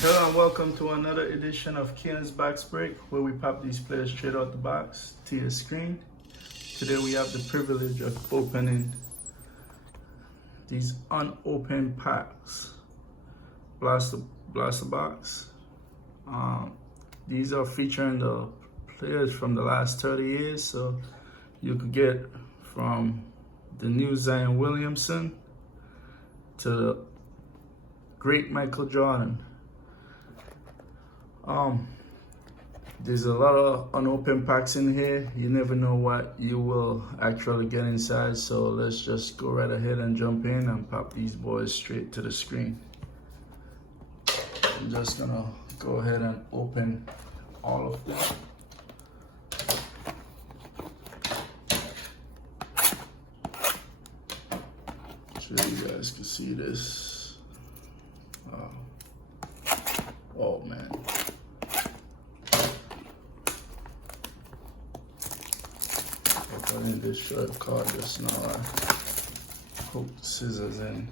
Hello and welcome to another edition of Keon's Box Break, where we pop these players straight out the box to your screen. Today we have the privilege of opening these unopened packs. Blaster box. These are featuring the players from the last 30 years, so you could get from the new Zion Williamson to the great Michael Jordan. There's a lot of unopened packs in here. You never know what you will actually get inside, so let's just go right ahead and jump in and pop these boys straight to the screen. I'm just gonna go ahead and open all of them. So you guys can see this. Oh man. I need this short card just now. I hooked scissors in.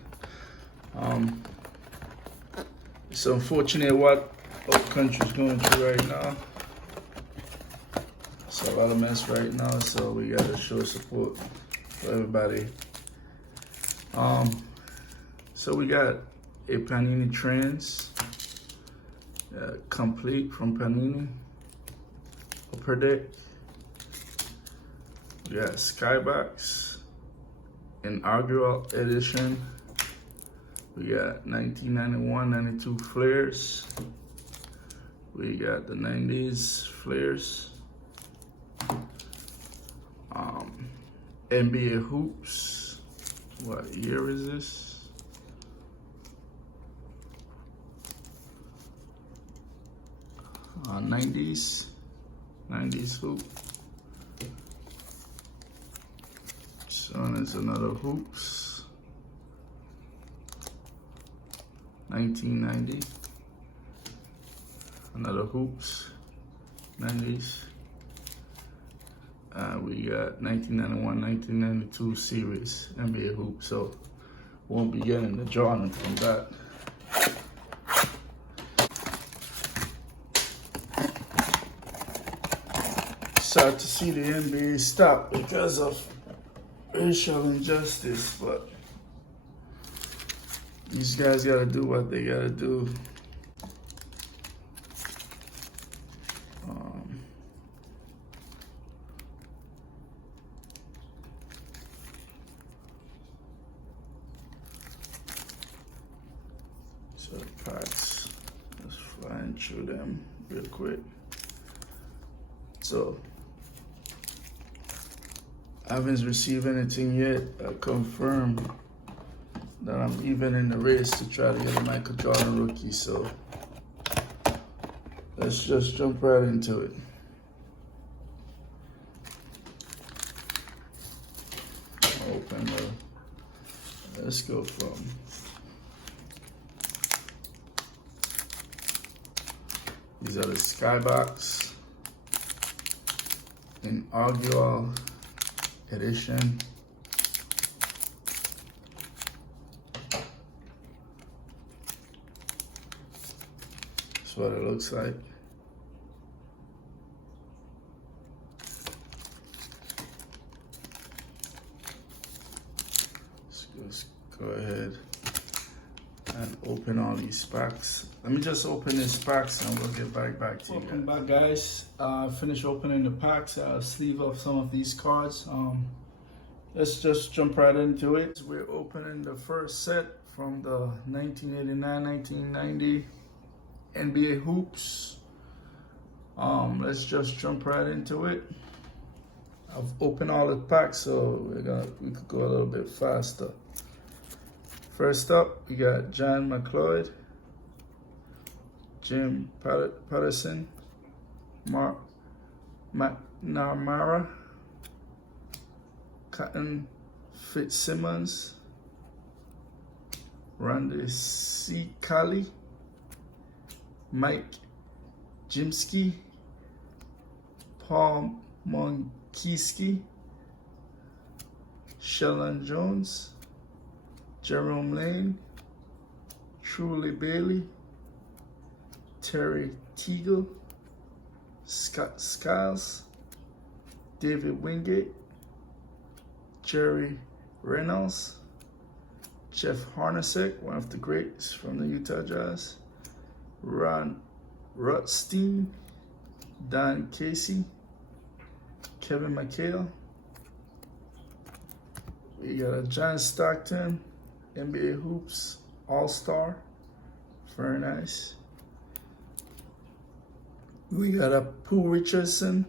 It's unfortunate what our country's going through right now. It's a lot of mess right now, so we gotta show support for everybody. So we got a Panini Trends complete from Panini. Upper Deck. We got Skybox, inaugural edition. We got 1991-92 flares. We got the 90s flares. NBA hoops. What year is this? '90s hoop. So there's another hoops. 1990. Another hoops. 90s. We got 1991-1992 series NBA hoops. So won't be getting the Jordan from that. Sad to see the NBA stop because of racial injustice, but these guys gotta do what they gotta do. So packs, let's flying through them real quick. So I haven't received anything yet. I confirmed that I'm even in the race to try to get a Michael Jordan rookie. So let's just jump right into it. Open the. Let's go from. These are the Skybox inaugural edition. That's what it looks like. Let's go ahead and open all these packs. Let me just open these packs and we'll get back to you. Welcome back, guys. Finished opening the packs. I'll sleeve off some of these cards. Let's just jump right into it. We're opening the first set from the 1989-1990 NBA hoops. Let's just jump right into it. I've opened all the packs, so we could go a little bit faster. First up, we got John McLeod, Jim Patterson, Mark McNamara, Cotton Fitzsimmons, Randy C. Kali, Mike Jimsky, Paul Monkeyski, Sheldon Jones, Jerome Lane, Truly Bailey, Terry Teagle, Scott Skiles, David Wingate, Jerry Reynolds, Jeff Hornacek, one of the greats from the Utah Jazz, Ron Rutstein, Don Casey, Kevin Michale. We got a John Stockton, NBA Hoops All-Star. Very nice. We got a Pooh Richardson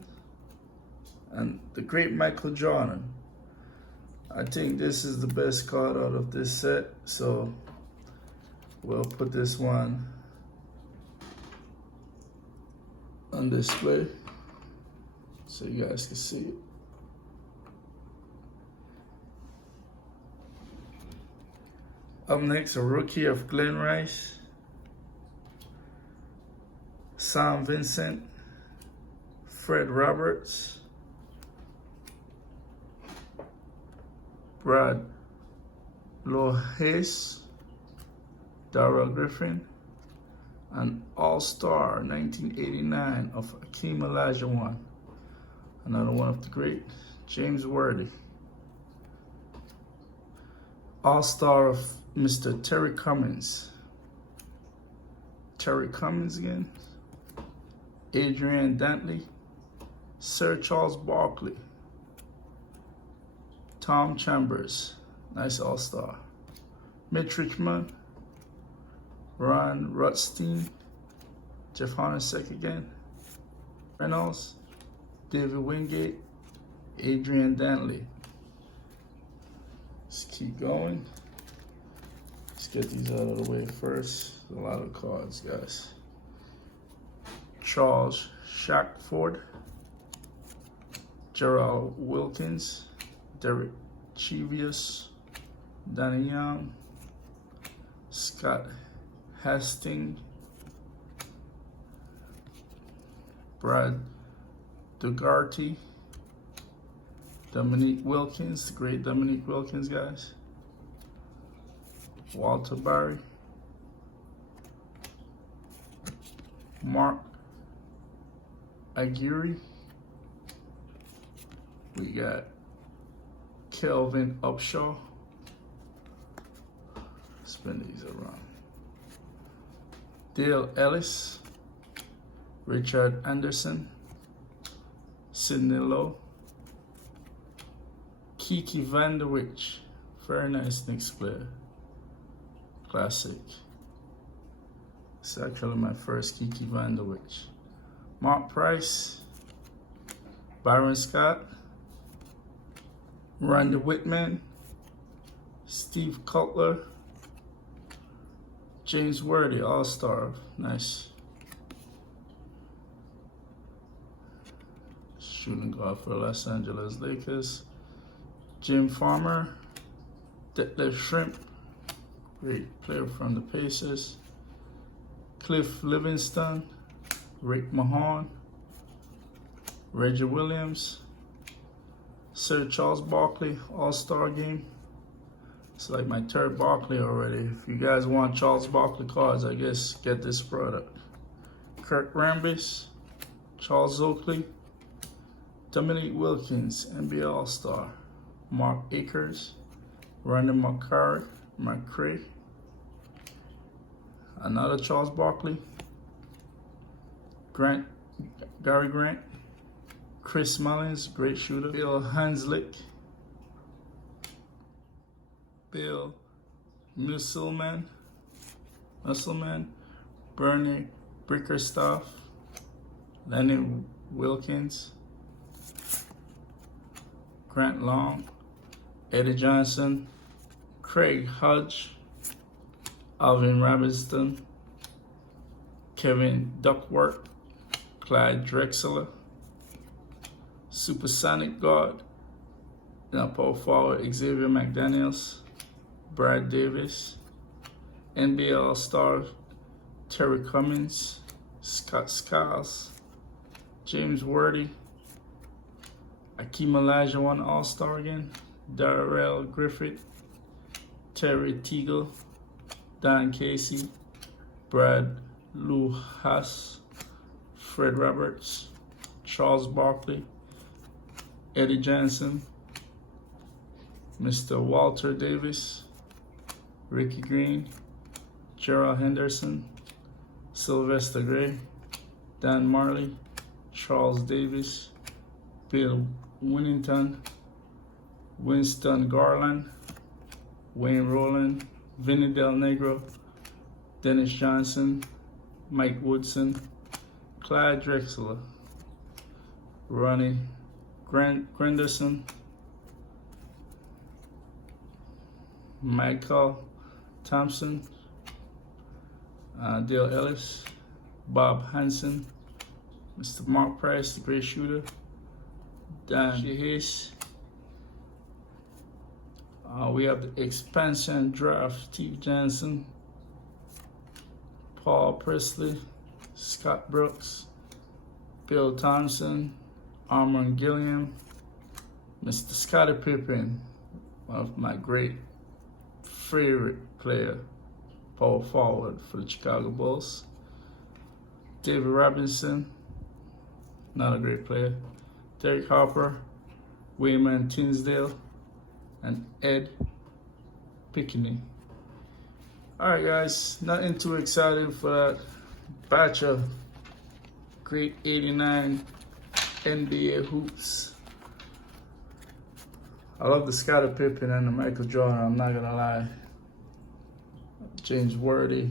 and the great Michael Jordan. I think this is the best card out of this set, so we'll put this one on display so you guys can see it. Up next, a rookie of Glen Rice, Sam Vincent, Fred Roberts, Brad Lohace, Darrell Griffin, an All-Star 1989 of Akeem Olajuwon. Another one of the great, James Worthy. All-Star of Mr. Terry Cummings. Terry Cummings again. Adrian Dantley. Sir Charles Barkley. Tom Chambers. Nice All-Star. Mitch Richmond. Ron Rutstein. Jeff Hornacek again. Reynolds. David Wingate. Adrian Dantley. Let's keep going. Let's get these out of the way first. A lot of cards, guys. Charles Shackford, Gerald Wilkins, Derek Chivius, Danny Young, Scott Hastings, Brad Dugarty, Dominique Wilkins, the great Dominique Wilkins, guys. Walter Barry, Mark Aguirre. We got Kelvin Upshaw. Spin these around. Dale Ellis, Richard Anderson, Sidney Lowe, Kiki Vanderwich. Very nice Knicks player. Classic. It's actually my first Kiki Vanderwich. Mark Price, Byron Scott, Randy Whitman, Steve Cutler, James Worthy, All-Star. Nice. Shooting guard for Los Angeles Lakers. Jim Farmer, Detlef Shrimp, great player from the Pacers. Cliff Livingston, Rick Mahon, Reggie Williams, Sir Charles Barkley, All-Star game. It's like my third Barkley already. If you guys want Charles Barkley cards, I guess get this product. Kirk Rambis, Charles Oakley, Dominique Wilkins, NBA All-Star, Mark Akers, Randall McCray, another Charles Barkley, Gary Grant, Chris Mullins, great shooter, Bill Hanslick, Bill Musselman, Bernie Bickerstaff, Lenny Wilkins, Grant Long, Eddie Johnson, Craig Hodge, Alvin Robinson, Kevin Duckworth, Clyde Drexler, Supersonic guard, power forward Xavier McDaniels, Brad Davis, NBA All-Star Terry Cummings, Scott Skiles, James Worthy, Akeem Olajuwon All-Star again, Darrell Griffith, Terry Teagle, Don Casey, Brad Lou Haas, Fred Roberts, Charles Barkley, Eddie Johnson, Mr. Walter Davis, Ricky Green, Gerald Henderson, Sylvester Gray, Dan Marley, Charles Davis, Bill Winnington, Winston Garland, Wayne Rowland, Vinny Del Negro, Dennis Johnson, Mike Woodson, Clyde Drexler, Ronnie Granderson, Michael Thompson, Dale Ellis, Bob Hansen, Mr. Mark Price, the great shooter, Dan Shahis. We have the expansion draft, Steve Johnson, Paul Presley, Scott Brooks, Bill Thompson, Armand Gilliam, Mr. Scottie Pippen, one of my great favorite player, power forward for the Chicago Bulls, David Robinson, not a great player, Derek Harper, Wayman Tinsdale, and Ed Pickney. Alright guys, nothing too exciting for that batch of great 89 NBA hoops. I love the Scottie Pippen and the Michael Jordan, I'm not gonna lie. James Worthy,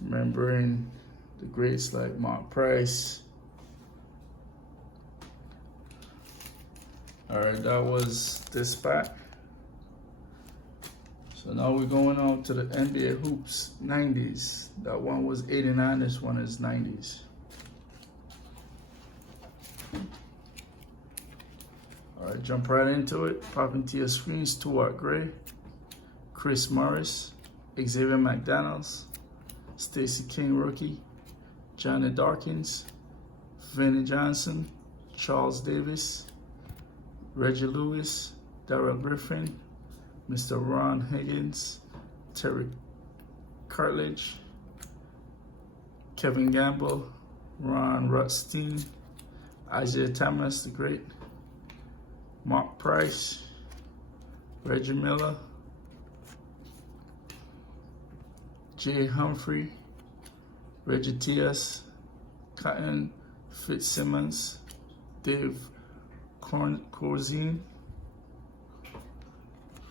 remembering the greats like Mark Price. Alright, that was this pack. So now we're going on to the NBA Hoops 90s. That one was 89, this one is 90s. Alright, jump right into it. Pop into your screen. Stuart Gray, Chris Morris, Xavier McDaniels, Stacey King rookie, Johnny Dawkins, Vinnie Johnson, Charles Davis, Reggie Lewis, Darrell Griffin, Mr. Ron Higgins, Terry Cartledge, Kevin Gamble, Ron Rothstein, Isiah Thomas the Great, Mark Price, Reggie Miller, Jay Humphrey, Reggie T.S., Cotton Fitzsimmons, Dave Corzine,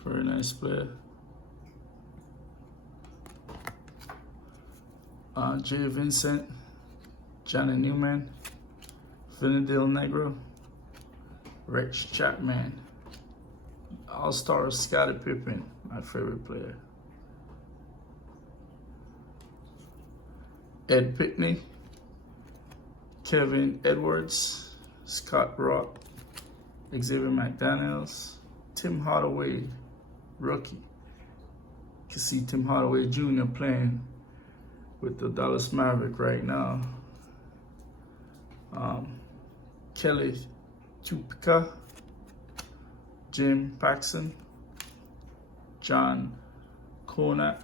very nice player. Jay Vincent, Johnny Newman, Vinny Del Negro, Rex Chapman, All-Star Scottie Pippen, my favorite player. Ed Pickney, Kevin Edwards, Scott Rock, Xavier McDaniels, Tim Hardaway, rookie. You can see Tim Hardaway Jr. playing with the Dallas Maverick right now. Kelly Tupica, Jim Paxson, John Conant,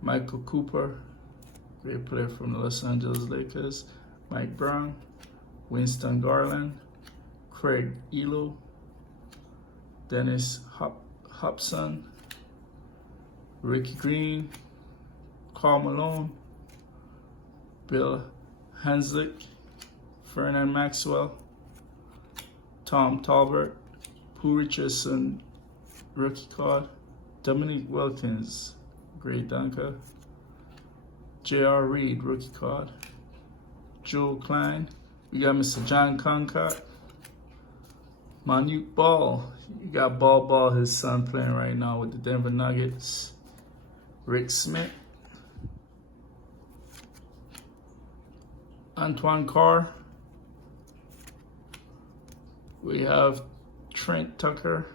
Michael Cooper, great player from the Los Angeles Lakers, Mike Brown, Winston Garland, Craig Elo, Dennis Hobson, Ricky Green, Karl Malone, Bill Hanslick, Ferdinand Maxwell, Tom Talbert, Pooh Richardson, rookie card, Dominique Wilkins, great dunker, J.R. Reed, rookie card, Joe Klein, we got Mr. John Concat, Manute Ball, you got Ball, his son, playing right now with the Denver Nuggets, Rick Smith, Antoine Carr, we have Trent Tucker,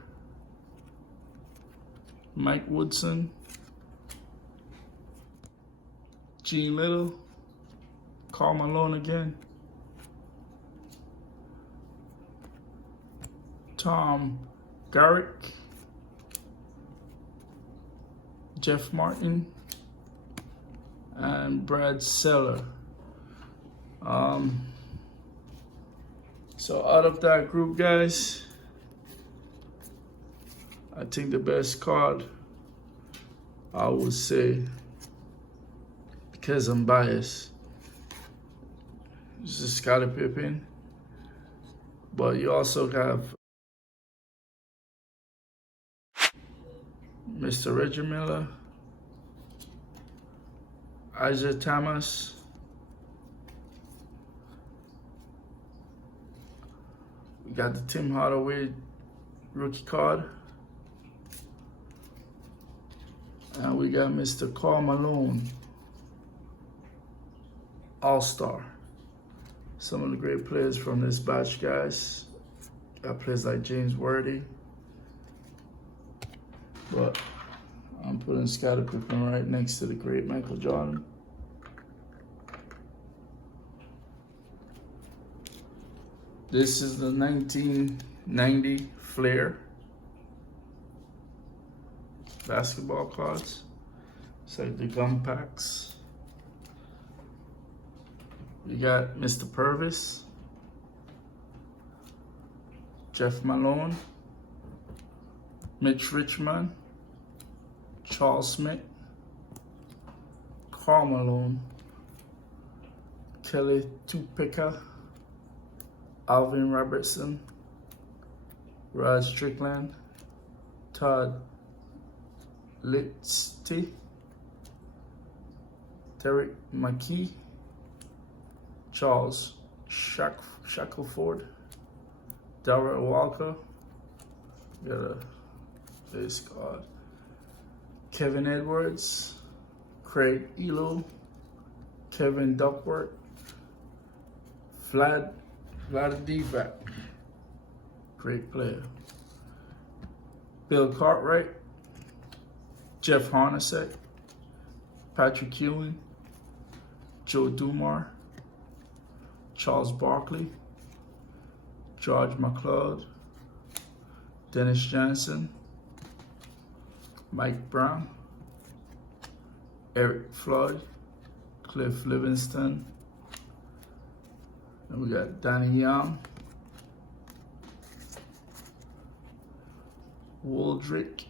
Mike Woodson, Gene Little, Karl Malone again, Tom Garrick, Jeff Martin, and Brad Seller. So out of that group, guys, I think the best card, I would say, because I'm biased, this is Scottie Pippen. But you also have Mr. Reggie Miller, Isiah Thomas, we got the Tim Hardaway rookie card, and we got Mr. Karl Malone, All-Star. Some of the great players from this batch, guys. Got players like James Worthy. But I'm putting Scottie Pippen right next to the great Michael Jordan. This is the 1990 Flair basketball cards. It's like the gum packs. We got Mr. Purvis, Jeff Malone, Mitch Richmond, Charles Smith, Karl Malone, Kelly Tupeka, Alvin Robertson, Rod Strickland, Todd Lichty, Derek McKee, Charles Shackelford, Darrell Walker, got a base card, Kevin Edwards, Craig Elo, Kevin Duckworth, Vlad Divac, great player, Bill Cartwright, Jeff Hornacek, Patrick Keon, Joe Dumars, Charles Barkley, George McLeod, Dennis Johnson, Mike Brown, Eric Floyd, Cliff Livingston, and we got Danny Young, Waldrick,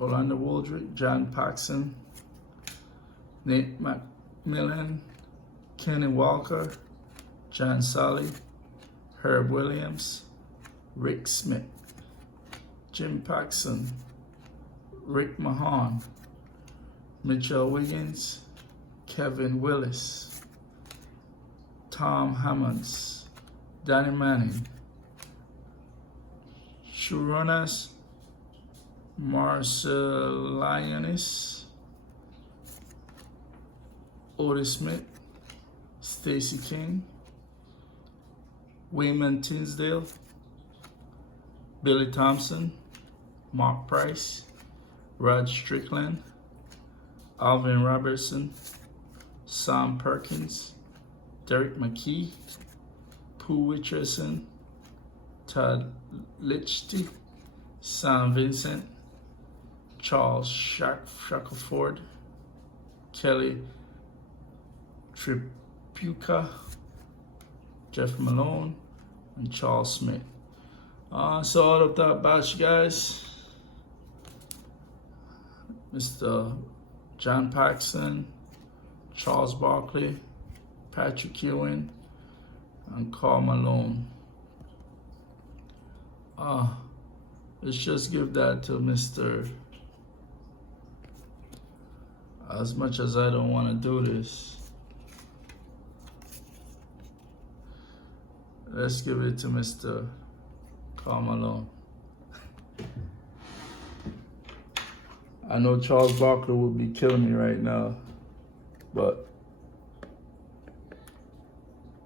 Orlando Waldrick, John Paxson, Nate McMillan, Kenny Walker, John Solly, Herb Williams, Rick Smith, Jim Paxson, Rick Mahon, Mitchell Wiggins, Kevin Willis, Tom Hammonds, Danny Manning, Sharonas Marcellianis, Otis Smith, Stacey King, Wayman Tinsdale, Billy Thompson, Mark Price, Rod Strickland, Alvin Robertson, Sam Perkins, Derek McKee, Pooh Richardson, Todd Lichty, Sam Vincent, Charles Shackelford, Kelly Tripucka, Jeff Malone, and Charles Smith. So out of that batch, guys, Mr. John Paxson, Charles Barkley, Patrick Ewing, and Karl Malone. Let's just give that to Mr. As much as I don't want to do this, let's give it to Mr. Karl Malone. I know Charles Barkley would be killing me right now, but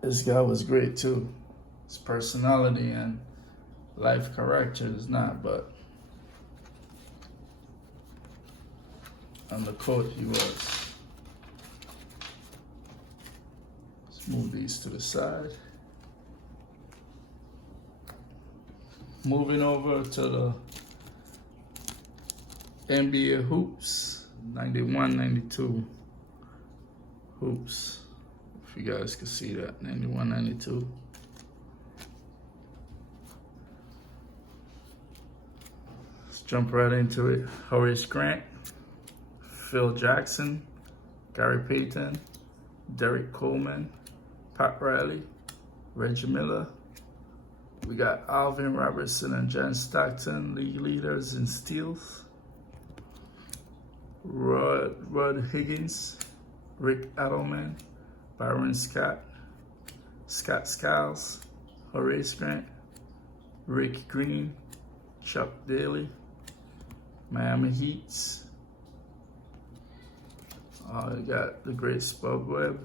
this guy was great too. His personality and life character is not, but on the court he was. Let's move these to the side. Moving over to the NBA hoops, 91, 92 hoops. If you guys can see that, 91, 92. Let's jump right into it. Horace Grant, Phil Jackson, Gary Payton, Derek Coleman, Pat Riley, Reggie Miller. We got Alvin Robertson and John Stockton, league leaders in steals. Rod Higgins, Rick Adelman, Byron Scott, Scott Skiles, Horace Grant, Rick Green, Chuck Daly, Miami Heats. You got the great Spud Webb,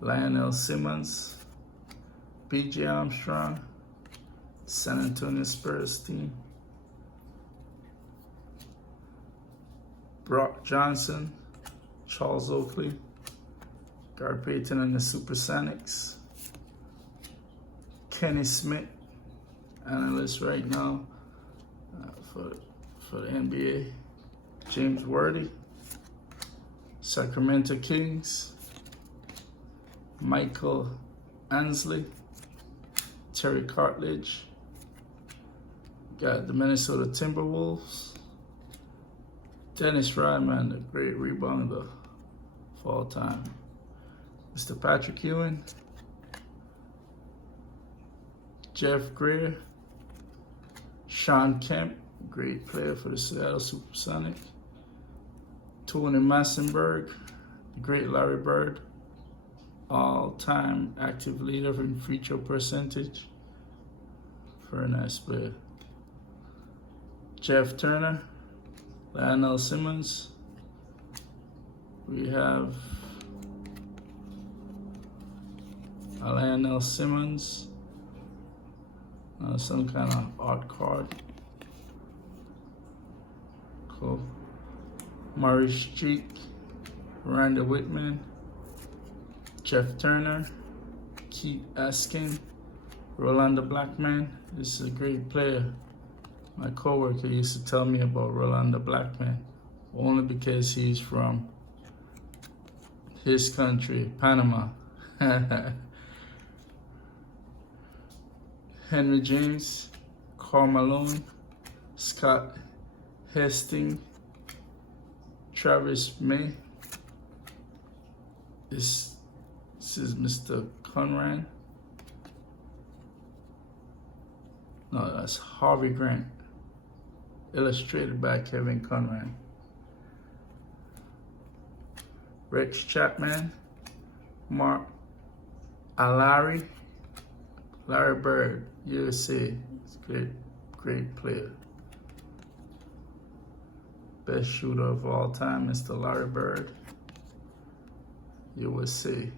Lionel Simmons, B.J. Armstrong, San Antonio Spurs team, Brock Johnson, Charles Oakley, Gary Payton and the Supersonics, Kenny Smith, analyst right now for the NBA, James Worthy, Sacramento Kings, Michael Ansley, Terry Cartledge, got the Minnesota Timberwolves, Dennis Rodman, the great rebounder of all time, Mr. Patrick Keon, Jeff Greer, Sean Kemp, great player for the Seattle Supersonic, Tony Massenberg, the great Larry Bird, all-time active leader in free throw percentage. Very nice player. Jeff Turner, Lionel Simmons. We have Lionel Simmons. Some kind of art card. Cool. Maurice Cheek, Randall Whitman, Jeff Turner, Keith Askin, Rolando Blackman. This is a great player. My coworker used to tell me about Rolando Blackman, only because he's from his country, Panama. Henry James, Karl Malone, Scott Hastings, Travis May. This is Mr. Conran. No, that's Harvey Grant. Illustrated by Kevin Conran. Rex Chapman, Mark Alari, Larry Bird, USA. It's a great player. Best shooter of all time, Mr. Larry Bird, USA.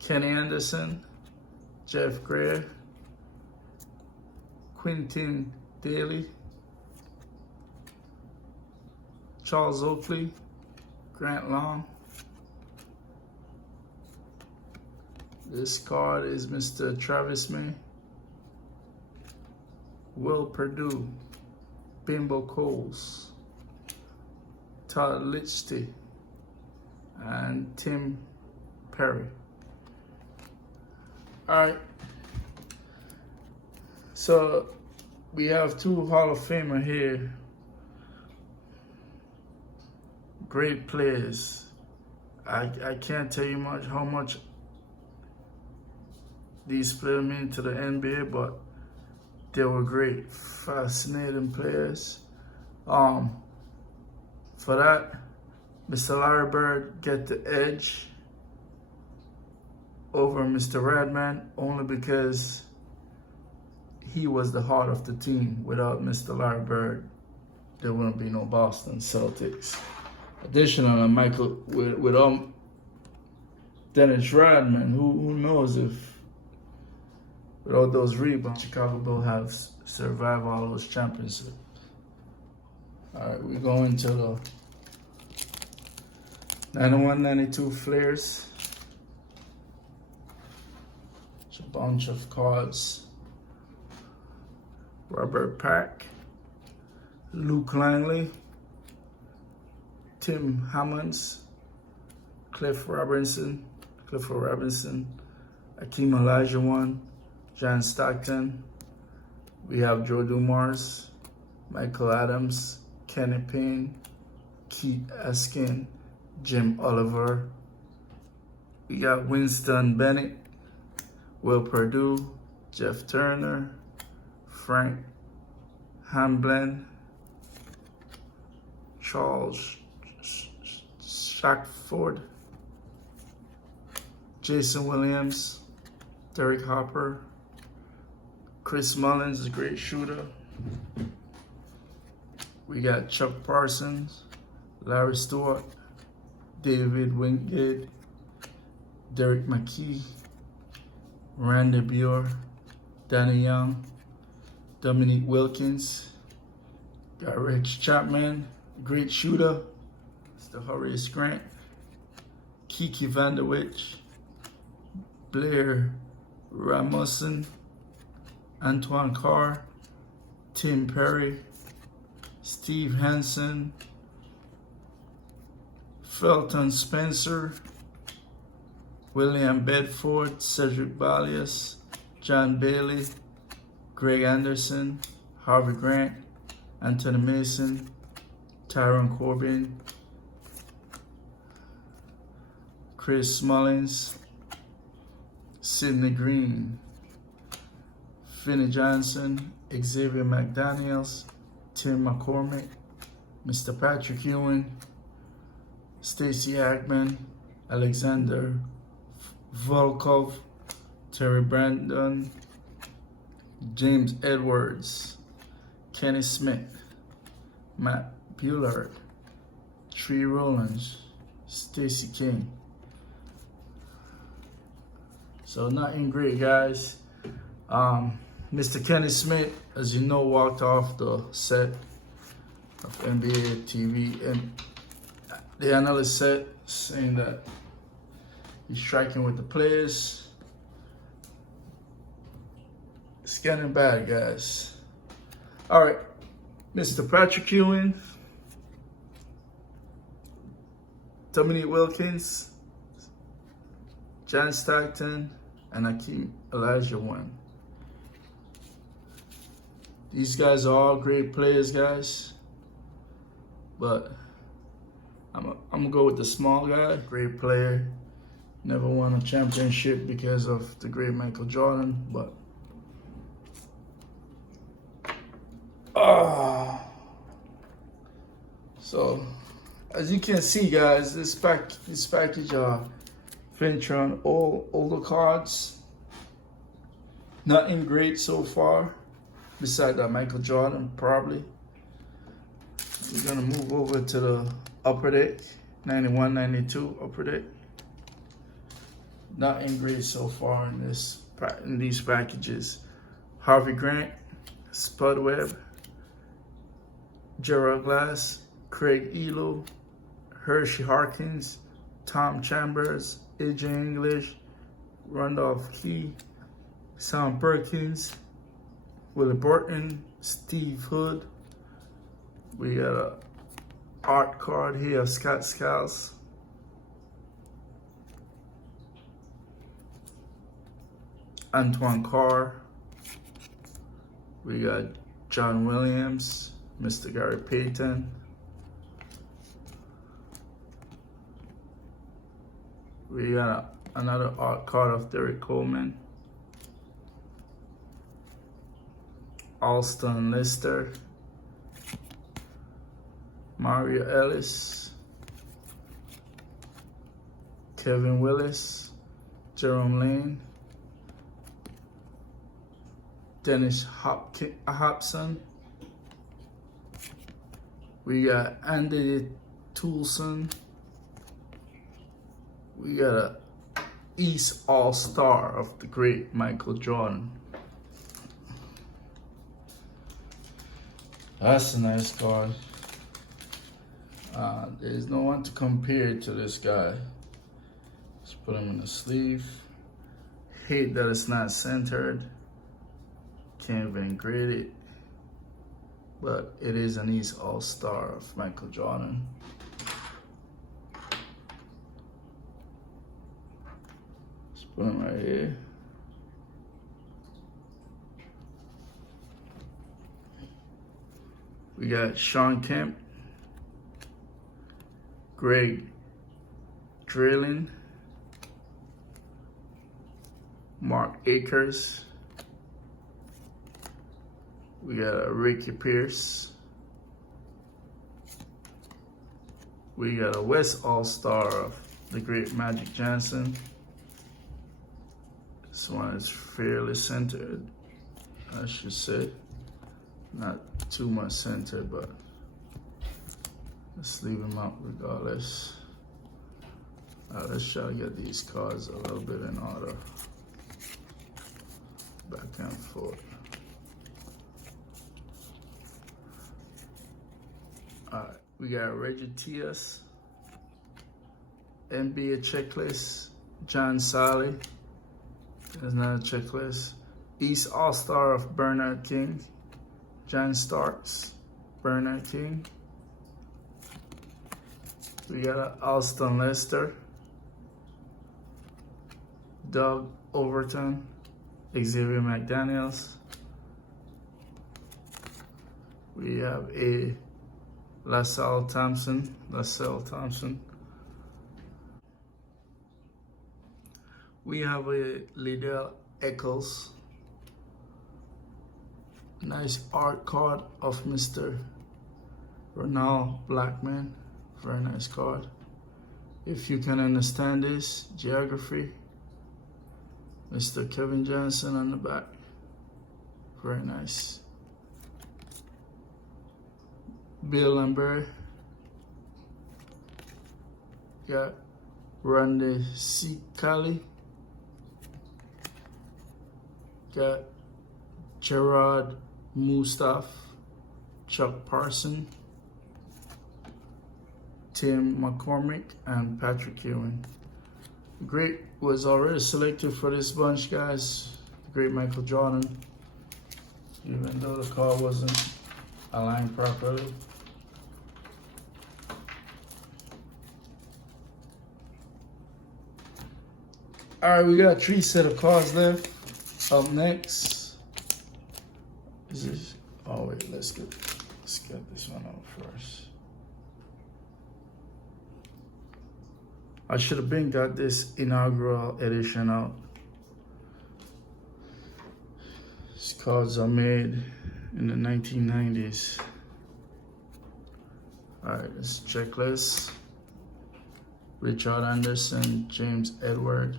Kenny Anderson, Jeff Greer, Quentin Daly, Charles Oakley, Grant Long. This card is Mr. Travis May, Will Perdue, Bimbo Coles, Todd Lichty, and Tim Perry. All right. So we have two Hall of Famer here. Great players. I can't tell you how much these players mean to the NBA, but they were great, fascinating players. For that, Mr. Larry Bird get the edge over Mr. Rodman only because he was the heart of the team. Without Mr. Larry Bird, there wouldn't be no Boston Celtics. Additionally, Michael, with Dennis Rodman, who knows if without those rebounds, Chicago Bulls have survived all those championships. All right, we go into the 91-92 Flares. It's a bunch of cards. Robert Pack, Luke Langley, Tim Hammonds, Clifford Robinson, Akeem Olajuwon, John Stockton. We have Joe Dumars, Michael Adams, Kenny Payne, Keith Eskin, Jim Oliver. We got Winston Bennett, Will Perdue, Jeff Turner, Frank Hamblin, Charles Shackford, Jason Williams, Derek Hopper, Chris Mullins, a great shooter. We got Chuck Parsons, Larry Stewart, David Wingate, Derek McKee, Randy Buer, Danny Young, Dominique Wilkins, got Rich Chapman, great shooter. It's the Horace Grant, Kiki Vanderwich, Blair Ramussen, Antoine Carr, Tim Perry, Steve Hansen, Felton Spencer, William Bedford, Cedric Balias, John Bailey, Greg Anderson, Harvey Grant, Anthony Mason, Tyron Corbin, Chris Mullins, Sidney Green, Finney Johnson, Xavier McDaniels, Tim McCormick, Mr. Patrick Ewing, Stacey Ackman, Alexander Volkov, Terry Brandon, James Edwards, Kenny Smith, Matt Bullard, Tree Rollins, Stacey King. So nothing great, guys. Mr. Kenny Smith, as you know, walked off the set of NBA TV, and the analyst said, saying that he's striking with the players. It's getting bad, guys. All right, Mr. Patrick Ewing, Dominique Wilkins, John Stockton, and Akeem Olajuwon. These guys are all great players, guys. But I'm gonna go with the small guy. Great player. Never won a championship because of the great Michael Jordan, but so as you can see, guys, this package venture on all older cards. Nothing great so far, beside that Michael Jordan, probably. We're gonna move over to the upper deck, 91, 92 upper deck. Nothing great so far in these packages. Harvey Grant, Spud Webb, Gerald Glass, Craig Elo, Hershey Harkins, Tom Chambers, AJ English, Randolph Key, Sam Perkins, Willie Burton, Steve Hood. We got a art card here of Scott Skiles. Antoine Carr. We got John Williams, Mr. Gary Payton. We got another art card of Derek Coleman. Alston Lister. Mario Ellis. Kevin Willis. Jerome Lane. Dennis Hobson. We got Andy Toulson. We got a East All-Star of the great Michael Jordan. That's a nice card. There's no one to compare to this guy. Let's put him in the sleeve. Hate that it's not centered. Can't even grade it. but it is an East All-Star of Michael Jordan. Let's put him right here. We got Shawn Kemp, Greg Drillin, Mark Akers. We got a Ricky Pierce. We got a West All-Star of the great Magic Johnson. This one is fairly centered, I should say. Not too much centered, but let's leave him out regardless. Let's try to get these cards a little bit in order. Back and forth. Alright, we got Reggie Tias, NBA checklist, John Sally. There's not a checklist. East All-Star of Bernard King, John Starks, Bernard King. We got Alston Lester, Doug Overton, Xavier McDaniels. We have a LaSalle Thompson. We have a Liddell Eccles. Nice art card of Mr. Ronald Blackman. Very nice card. If you can understand this, geography. Mr. Kevin Johnson on the back. Very nice. Bill Lambert. Got Randy Sikali. Got Gerard Mustaf, Chuck Parson, Tim McCormick, and Patrick Ewing. Great was already selected for this bunch, guys. The great Michael Jordan, even though the card wasn't aligned properly. All right, we got 3 sets of cards left. Up next is this. Oh wait, let's get this one out first. I should have been got this inaugural edition out. These cards are made in the 1990s. All right, this checklist. Richard Anderson, James Edward,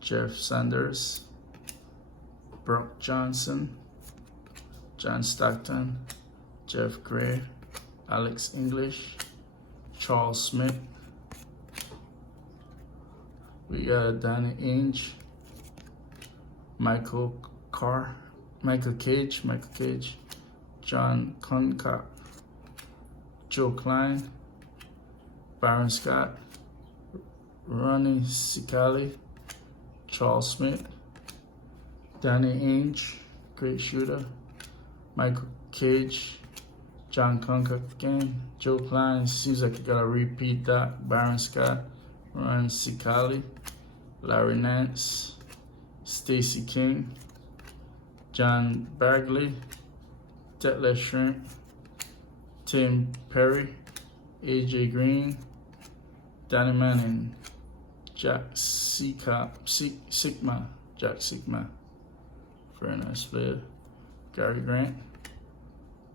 Jeff Sanders, Brock Johnson, John Stockton, Jeff Gray, Alex English, Charles Smith. We got Danny Ainge, Michael Cage, John Concock, Joe Klein, Byron Scott, Ronnie Sikali, Charles Smith, Danny Ainge, great shooter, Michael Cage, John Concock again, Joe Klein, seems like you gotta repeat that, Byron Scott, Ron Sikali, Larry Nance, Stacey King, John Bagley, Detlef Schrempf, Tim Perry, AJ Green, Danny Manning, Jack Sigma, very nice player, Gary Grant,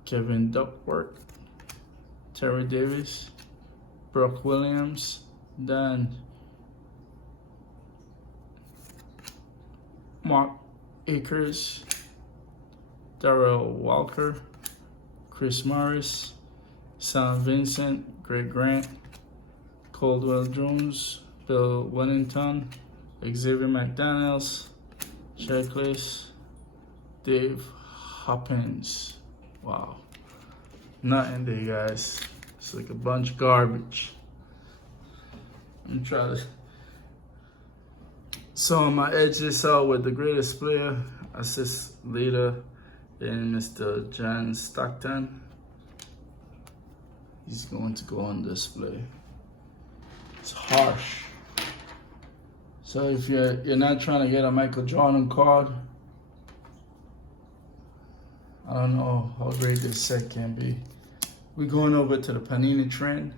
Kevin Duckworth, Terry Davis, Brock Williams, Dan, Mark Akers, Darrell Walker, Chris Morris, Sam Vincent, Greg Grant, Caldwell Jones, Bill Wellington, Xavier McDaniels, checklist, Dave Hoppins. Wow. Nothing there, guys. It's like a bunch of garbage. I'm trying to. So I'm gonna edge this out with the greatest player, assist leader, in Mr. John Stockton. He's going to go on display. It's harsh. So if you're not trying to get a Michael Jordan card, I don't know how great this set can be. We're going over to the Panini trend,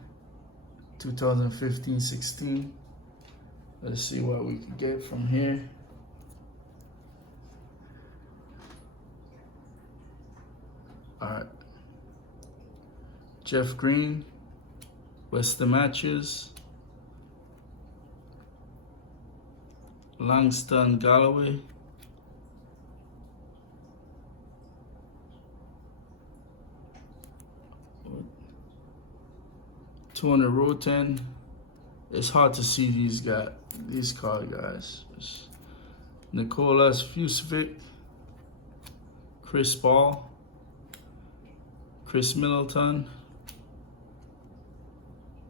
2015-16. Let's see what we can get from here. All right. Jeff Green, Western Matches, Langston Galloway, $200 Roten. It's hard to see these card guys. It's Nicolas Vucevic, Chris Paul, Chris Middleton,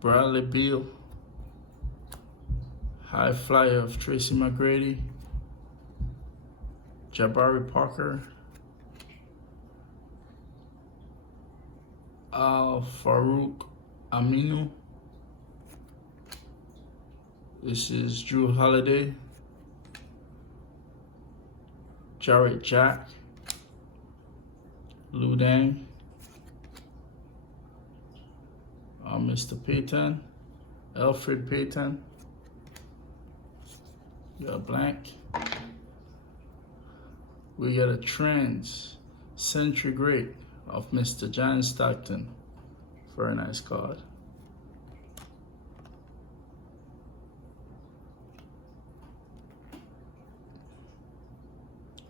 Bradley Beal, High Flyer of Tracy McGrady, Jabari Parker, Al Farouk Aminu. This is Drew Holiday, Jarrett Jack, Lou Dang, Mr. Payton, Alfred Payton. We got a blank. We got a Trends Century Great of Mr. John Stockton. Very nice card.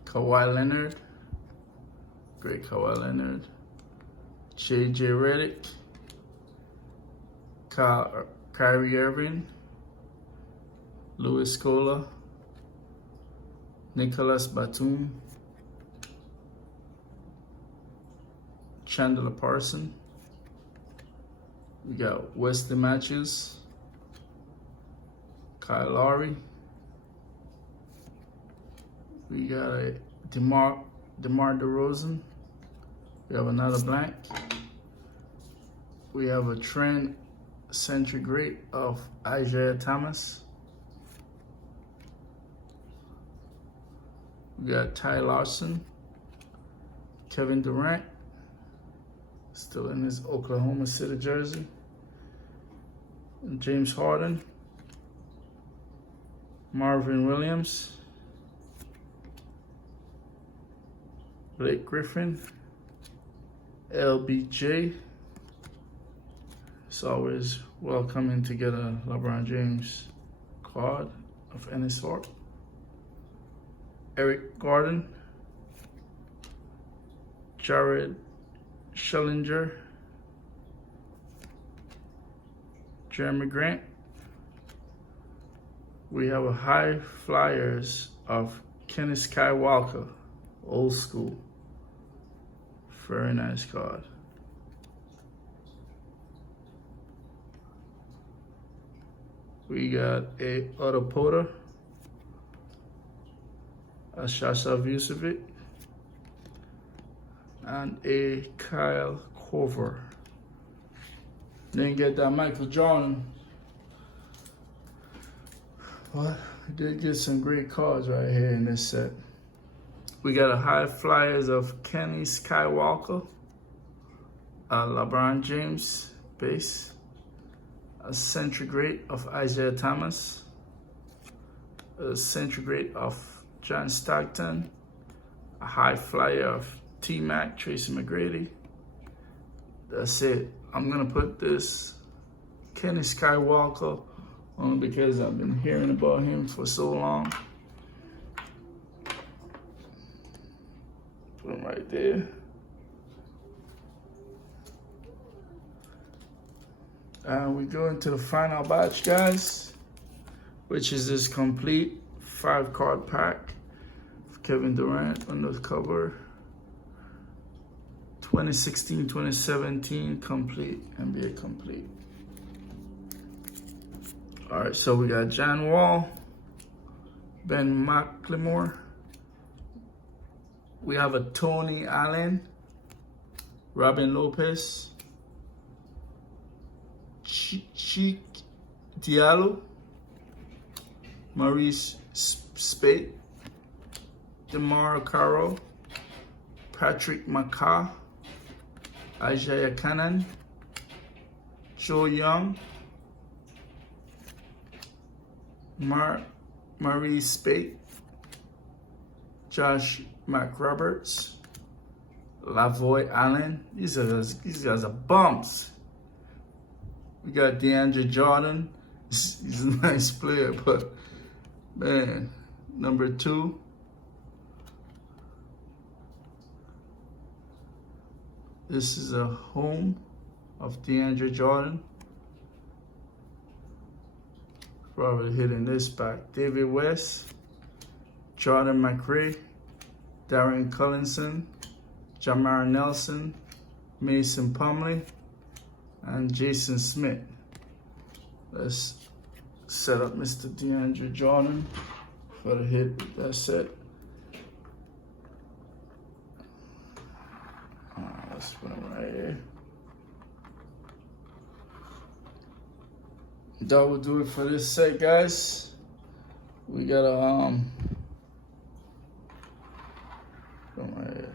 Kawhi Leonard. Great Kawhi Leonard. J.J. Redick. Kyrie Irving. Louis Scola. Nicholas Batum. Chandler Parson. We got Western Matches. Kyle Lowry. We got a DeMar DeRozan. We have another blank. We have a Trend Century Great of Isiah Thomas. We got Ty Lawson, Kevin Durant, still in his Oklahoma City jersey, and James Harden, Marvin Williams, Blake Griffin, LBJ. It's always welcoming to get a LeBron James card of any sort. Eric Gordon, Jared Schellinger, Jeremy Grant. We have a High Flyers of Kenny Skywalker, old school. Very nice card. We got a Otto Porter, a Shasha Vucevic, and a Kyle Korver. Didn't get that Michael Jordan, but we did get some great cards right here in this set. We got a High Flyers of Kenny Skywalker, a LeBron James base, a Century Great of Isiah Thomas, a Century Great of John Stockton, a High Flyer of T-Mac, Tracy McGrady. That's it. I'm gonna put this Kenny Skywalker on because I've been hearing about him for so long. Put him right there. And we go into the final batch, guys, which is this complete 5-card pack of Kevin Durant on the cover. 2016-2017 complete, NBA complete. All right, so we got John Wall, Ben McLemore. We have a Tony Allen, Robin Lopez, Cheek Diallo, Maurice Spate, DeMar Carroll, Patrick McCaw, Isiah Cannon, Joe Young, Maurice Spate, Josh McRoberts, Lavoy Allen. These guys are bumps. We got DeAndre Jordan. He's a nice player, but man, number 2. This is a home of DeAndre Jordan. Probably hitting this back. David West, Jordan McRae, Darren Collinson, Jamar Nelson, Mason Plumlee, and Jason Smith. Let's set up Mr. DeAndre Jordan for the hit with that set. Let's put him right here. That will do it for this set, guys. We got a come right here.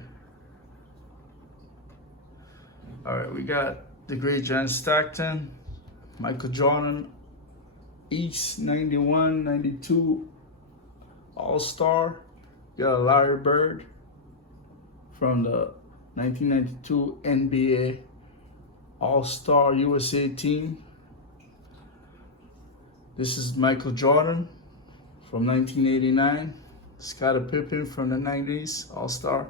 All right, we got the great John Stockton, Michael Jordan, East 91, 92 All-Star. Got a Larry Bird from the 1992 NBA All-Star USA team. This is Michael Jordan from 1989. Scottie Pippen from the 90s All-Star.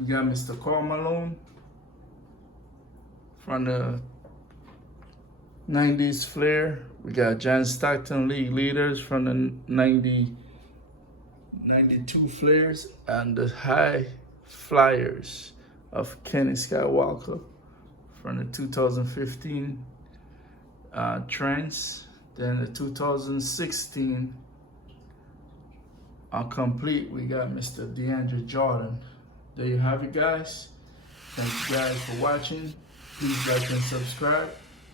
We got Mr. Karl Malone from the 90s Flair. We got John Stockton League Leaders from the 92 Flares, and the High Flyers of Kenny Skywalker from the 2015 Trends. Then the 2016 complete, we got Mr. DeAndre Jordan. There you have it, guys. Thank you guys for watching. Please like and subscribe,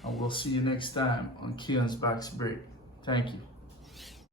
and we'll see you next time on Keon's Box Break. Thank you.